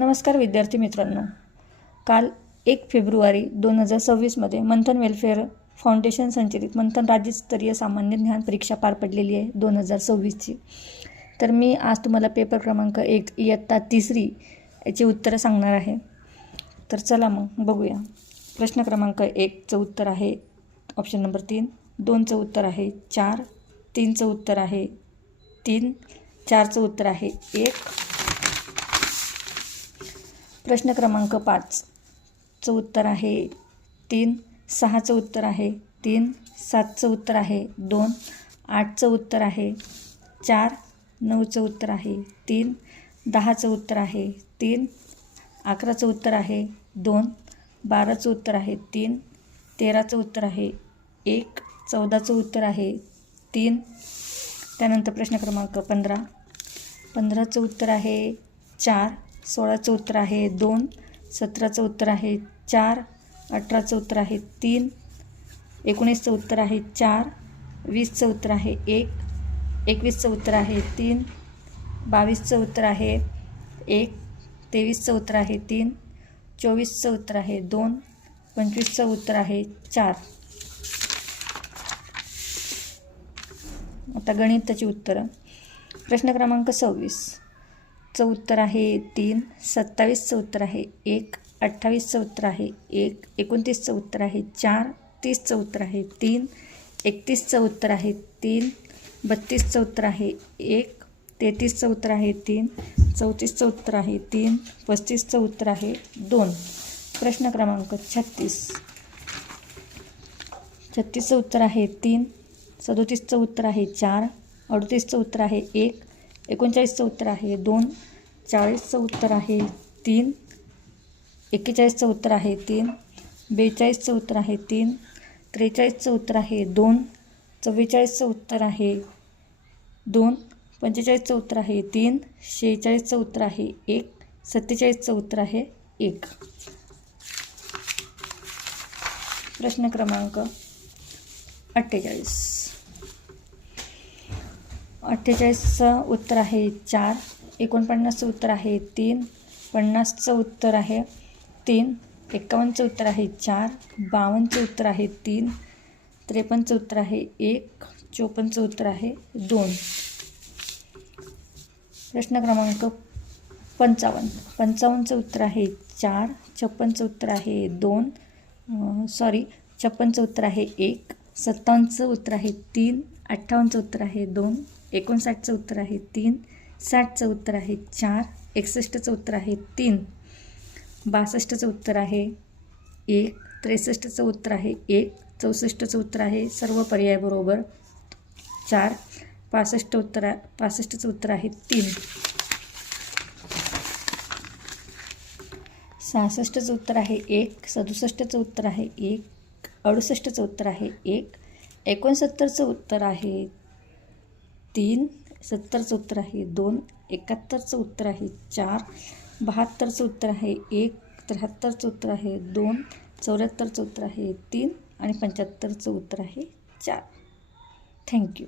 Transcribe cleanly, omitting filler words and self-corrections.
नमस्कार विद्यार्थी मित्रांनो, काल 1 फेब्रुवारी 2026मध्ये मंथन वेलफेअर फाउंडेशन संचलित मंथन राज्यस्तरीय सामान्य ज्ञान परीक्षा पार पडलेली आहे 2026ची। तर मी आज तुम्हाला पेपर क्रमांक 1 इयत्ता 3री याची उत्तरं सांगणार आहे। तर चला मग बघूया। प्रश्न क्रमांक 1चं उत्तर आहे ऑप्शन नंबर 3, 2चं उत्तर आहे 4, 3चं उत्तर आहे 3, 4चं उत्तर आहे 1। प्रश्न क्रमांक 5चं उत्तर आहे 3, 6चं उत्तर आहे 3, 7चं उत्तर आहे 2, 8चं उत्तर आहे 4, 9चं उत्तर आहे 3, 10चं उत्तर आहे 3, 11चं उत्तर आहे 2, 12चं उत्तर आहे 3, 13चं उत्तर आहे 1, 14चं उत्तर आहे 3। त्यानंतर प्रश्न क्रमांक 15, 15चं उत्तर आहे 4, 16चं उत्तर आहे 2, 17चं उत्तर आहे 4, 18चं उत्तर आहे 3, 19चं उत्तर आहे 4, 20चं उत्तर आहे 1, 21चं उत्तर आहे 3, 22चं उत्तर आहे 1, 23चं उत्तर आहे 3, 24चं उत्तर आहे 2, 25चं उत्तर आहे 4। आता गणिताची उत्तरं। प्रश्न क्रमांक 26चं उत्तर आहे 3, 27चं उत्तर आहे 1, 28चं उत्तर आहे 1, 29चं उत्तर आहे 4, 30चं उत्तर आहे 3, 31चं उत्तर आहे 3, 32चं उत्तर आहे 1, 33चं उत्तर आहे 3, 34चं उत्तर आहे 3, 35चं उत्तर आहे 2। प्रश्न क्रमांक 36चं उत्तर आहे 3, 37चं उत्तर आहे 4, 38चं उत्तर आहे 1, 39चं उत्तर आहे 2, 40चं उत्तर आहे 3, 41चं उत्तर आहे 3, 42चं उत्तर आहे 3, 43चं उत्तर आहे 2, 44चं उत्तर आहे 2, 45चं उत्तर आहे 3, 46चं उत्तर आहे 1, 47चं उत्तर आहे 1। प्रश्न क्रमांक 48चं उत्तर आहे 4, 49चं उत्तर आहे 3, 50चं उत्तर आहे 3, 51चं उत्तर आहे 4, 52चं उत्तर आहे 3, 53चं उत्तर आहे 1, 54चं उत्तर आहे 2। प्रश्न क्रमांक 55चं उत्तर आहे 4, 56चं उत्तर आहे 56चं उत्तर आहे 1, 57चं उत्तर आहे 3, 58चं उत्तर आहे 2, 59चं उत्तर आहे 3, 60चं उत्तर आहे 4, 61चं उत्तर आहे 3, 62चं उत्तर आहे 1, 63चं उत्तर आहे 1, 64चं उत्तर आहे सर्व पर्याय बरोबर 4, 65चं उत्तर आहे 3, 66चं उत्तर आहे 1, 67चं उत्तर आहे 1, 68चं उत्तर आहे 1, 69चं उत्तर आहे 3, 70चं उत्तर आहे 2, 71चं उत्तर आहे 4, 72चं उत्तर आहे 1, 73चं उत्तर आहे 2, 74चं उत्तर आहे 3 आणि 75चं उत्तर आहे 4। थँक्यू।